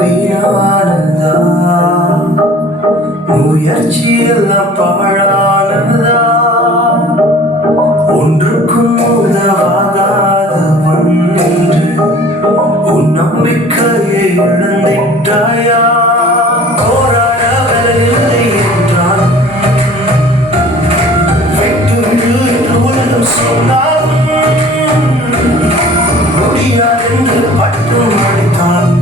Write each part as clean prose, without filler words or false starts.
வீணானதா முயற்சியெல்லாம் பாழானதா ஒன்றுக்கும் உதவாகாத ஒன்று உன் நம்பிக்கையை இழந்திட்டாயா போராடவில்லை என்றால் வெட்டு என்று உலகம் சொன்னால் முடியாதென்று பட்டும் அடித்தான்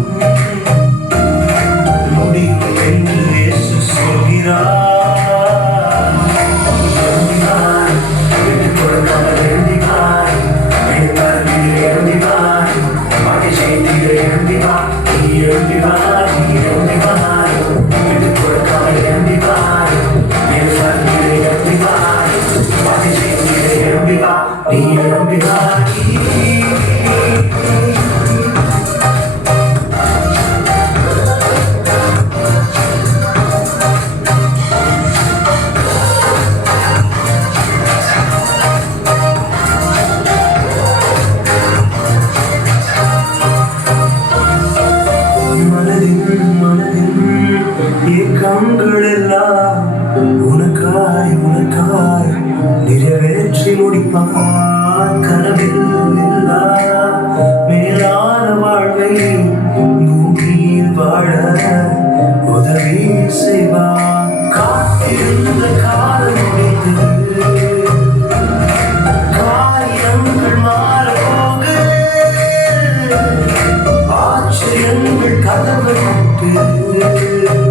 ஏக்கங்களெல்லாம் உனக்காய் உனக்காய் நிறைவேற்றி முடிப்பார் கனவில் இல்லா மேலான வாழ்வை பூமியில் வாழ உதவி செய்வார் காத்திருந்த காலம் முடிந்தது காரியங்கள் மாறப்போக ஆச்சரியங்கள் கதவை விட்டு